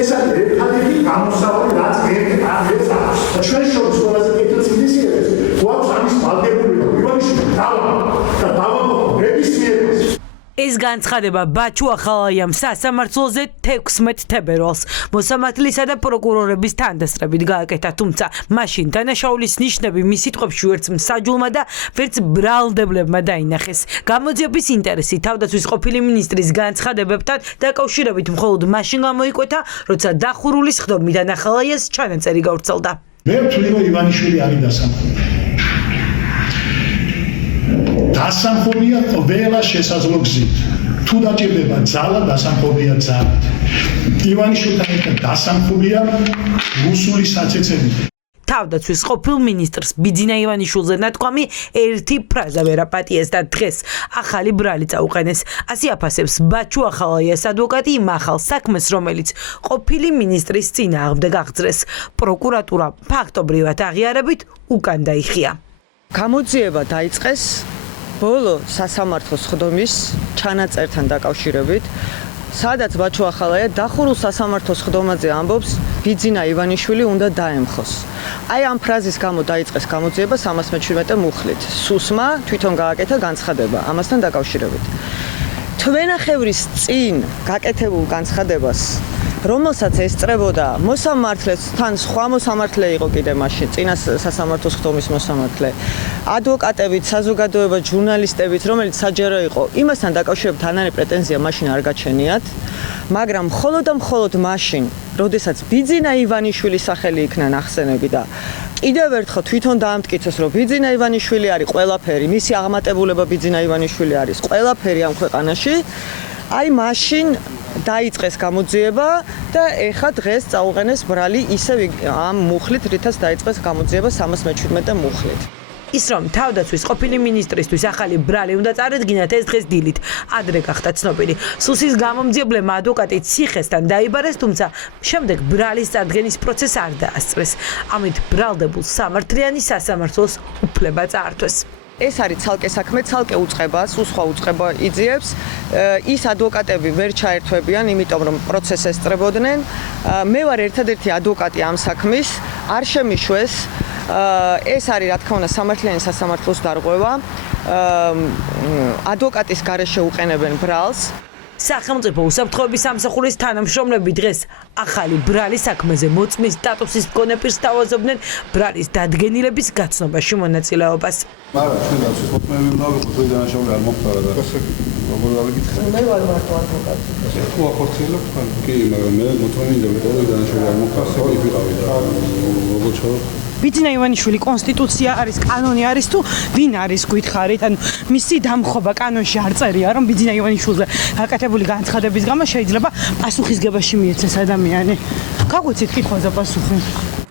ეს არის ერთადერთი გამოსავალი, რაც ერთ არის ჩვენ შორის ყველაზე კეთილ ცივისიერებს. გვაქვს ამის ვალდებულება, ივანიშვილი და ნებისმიერს. ეს განცხადება ბაჩუ ახალაიამ სასამართლოზე 16 თებერვალს მოსამართლისა და პროკურორების თანდასწრებით გააკეთა, თუმცა მაშინ დანაშაულის ნიშნები მის სიტყვებში ვერც მსაჯულმა და ვერც ბრალდებლებმა დაინახეს. გამოძიების ინტერესი თავდაცვის ყოფილი მინისტრის განცხადებებთან დაკავშირებით მხოლოდ მაშინ გამოიკვეთა, როცა დახურულის ხდომიდან ახალაიას ჩანაწერი გავრცელდა. მე ვთვლი, რომ ივანიშვილი არის დასამხობი. დასამხობია ყველა შესაძლო გზით. თუ დაჭირდება ძალა, დასამხობია ძალით. ივანიშვილთან ერთად დასამხობია რუსული საცეცებით. თავდაცვის ყოფილ მინისტრს ბიძინა ივანიშვილზე ნათქვამი ერთი ფრაზა ვერ აპატიეს და დღეს ახალი ბრალი წაუყენეს. ასე აფასებს ბაჩუ ახალაიას ადვოკატი იმ ახალ საქმეს, რომელიც ყოფილი მინისტრის წინააღმდეგ აღძრეს. პროკურატურა ფაქტობრივად აღიარებით უკან დაიხია. გამოძიება დაიწყეს ბოლო სასამართლოს ხდომის ჩანაწერთან დაკავშირებით, სადაც ბაჩუ ახალაია დახურულ სასამართლოს ხდომაზე ამბობს, ბიძინა ივანიშვილი უნდა დაემხოს. აი ამ ფრაზის გამო დაიწყეს გამოძიება 317 მუხლით. სუსმა თვითონ გააკეთა განცხადება ამასთან დაკავშირებით. თვენახევრის წინ გაკეთებულ განცხადებას, რომელსაც ესწრებოდა მოსამართლეს, თან სხვა მოსამართლე იყო კიდე მაშინ, წინა სასამართლოს ხდომის მოსამართლე, ადვოკატებით, საზოგადოება, ჟურნალისტებით, რომელიც საჯარო იყო, იმასთან დაკავშირებით ანარი პრეტენზია მაშინ არ გაჩენიათ, მაგრამ მხოლოდ და მხოლოდ მაშინ, როდესაც ბიძინა ივანიშვილის სახელი იქნა ნახსენები და კიდევ ერთხელ თვითონ დაამტკიცეს, რომ ბიძინა ივანიშვილი არის ყველაფერი, მისი აღმატებულება ბიძინა ივანიშვილი არის ყველაფერი ამ ქვეყანაში, აი მაშინ დაიწყეს გამოძიება და ეხა დღეს წაუყენეს ბრალი ისევ ამ მუხლით, რითაც დაიწყეს გამოძიება 317 მუხლით. ის რომ თავდაცვის ყოფილი მინისტრისთვის ახალი ბრალი უნდა წარედგინათ, ეს დღეს დილით ადრე გახდა ცნობილი. სუსის გამომძიებლებმა ადვოკატი ციხესთან დაიბარეს, თუმცა შემდეგ ბრალის წარდგენის პროცესს არ დაასწრეს. ამით ბრალდებულ სამართლიანი სასამართლოს უფლება წაართვეს. ეს არის ცალკე საქმე, ცალკე უწყება, სხვა უწყება იძიებს. ის ადვოკატები ვერ ჩაერთვებიან, იმიტომ რომ პროცესს ესწრებოდნენ. მე ვარ ერთადერთი ადვოკატი ამ საქმის, არ შემიშვეს. ეს არის რა თქმა უნდა სამართლიანი სასამართლოს დარღვევა. ადვოკატის გარეშე უყენებენ ბრალს. სახელმწიფო უსაფრთხოების სამსახურის თანამშრომლები დღეს ახალი ბრალის საქმეზე მოწმის სტატუსის მქონე პირს თავაზობდნენ ბრალის დადგენილების გაცნობაში მონაწილეობას. მაგრამ ჩვენ დაცვის მოწმეები უნდა ვიყოთ, თუ დანაშაული არ მოხდა და როგორ გავიკითხე? მე ვარ მარტო ადვოკატი. თუ ახორციელებთ ხან? კი, მაგრამ მე მოწმე მინდა ვიყო, თუ დანაშაული არ მოხდა, სები ვიყავი და როგორ ჩავ ბიძინა ივანიშვილი კონსტიტუცია არის, კანონი არის თუ ვინ არის გითხარით? ანუ მისი დამხობა კანონში არ წერია, რომ ბიძინა ივანიშვილზე გაკეთებული განცხადების გამო შეიძლება პასუხისგებაში მიეცეს ადამიანი. გაგვიცით კითხვაზე პასუხი.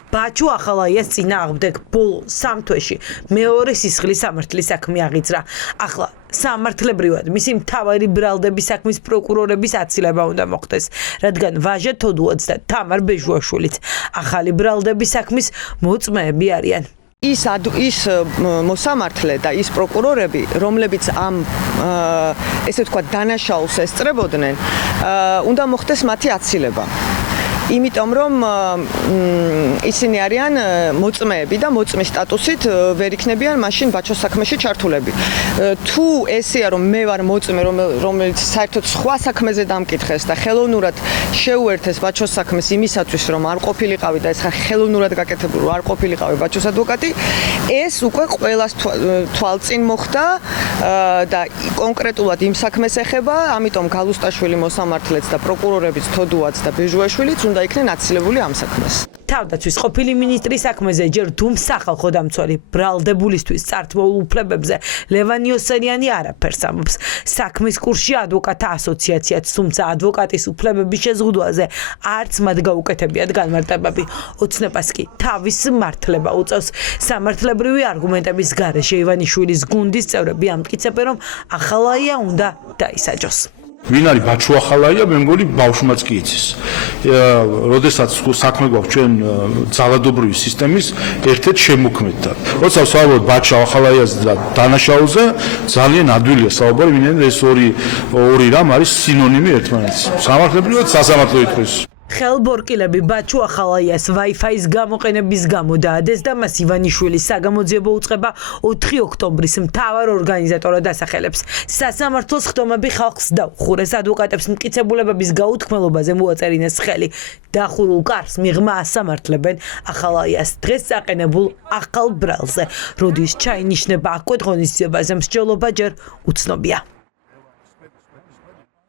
ბაჩუ ახალაიას წინააღმდეგ ბოლო 3 თვეში მეორე სისხლის სამართლის საქმე აღიძრა. ახლა სამართლებრივად მისი მთავარი ბრალდების საქმის პროკურორების აცილება უნდა მოხდეს, რადგან ვაჟა თოდუაც და თამარ ბეჟუაშვილიც ახალი ბრალდების საქმის მოწმეები არიან. ის მოსამართლე და ის პროკურორები, რომლებიც ამ ესე ვთქვათ დანაშაულს ესწრებოდნენ, უნდა მოხდეს მათი აცილება. იმიტომ რომ ისინი არიან მოწმეები და მოწმის სტატუსით ვერ იქნებიან მაშინ ბაჩოს საქმეში ჩართულები. თუ ესეა რომ მე ვარ მოწმე, რომელიც საერთოდ სხვა საქმეზე დამკითხეს და ხელოვნურად შეუერთეს ბაჩოს საქმეს იმისათვის, რომ არ ყოფილიყავი და ეს ხელოვნურად გაკეთებული არ ყოფილიყავი ბაჩოს ადვოკატი, ეს უკვე ყველას თვალწინ მოხდა და კონკრეტულად იმ საქმეს ეხება, ამიტომ გალუსტაშვილი მოსამართლეც და პროკურორებიც თოდუაც და ბეჟუაშვილიც უნდა იქნენ აცილებული ამ საქმეს. თავდაცვის ყოფილი მინისტრის საქმეზე ჯერ დუმ სახალხო დამცველი ბრალდებულისთვის წართმულ უფლებებზე ლევან იოსელიანი არაფერს ამბობს. საქმის კურსში ადვოკატთა ასოციაციაც, თუმცა ადვოკატის უფლებების შეზღუდვაზე არც მათ გაუკეთებიათ განმარტებები. ოცნებას კი თავის მართლება უწევს. სამართლებრივი არგუმენტების გარეშე ივანიშვილის გუნდის წევრები ამტკიცებენ, რომ ახალაია უნდა დაისაჯოს. ვინ არის ბაჩუახალაია, მე მგონი ბავშვმაც კი იცის. როდესაც საქმე გვაქვს ჩვენ ძალადობრივი სისტემის ერთ-ერთ შემოქმედთან. როცა ვსაუბრობთ ბაჩუახალაიაზე და დანაშაულზე, ძალიან ადვილია საუბარი, ვინაიდან ეს ორი რამ არის სინონიმი ერთმანეთის. სამართლებრივად სასამართლო ითხოვს. ხელბორკილები ბაჩუახალაიას Wi-Fi-ის გამოყენების გამო დაადეს და მას ივანიშვილის საგამოძიებო უწყება 4 ოქტომბრის მთავარ ორგანიზატორად ასახელებს. სასამართლოს ხდომები ხალხს დაუხურეს, ადვოკატებს მტკიცებულებების გაუთქმელობაზე მოაწერინეს ხელი. დახურულ კარს მიღმა ასამართლებენ ახალაიას დღეს საყენებულ ახალ ბრალზე. როდის ჩაინიშნება აქ ღონისძიებაზე მსჯელობა ჯერ უცნობია.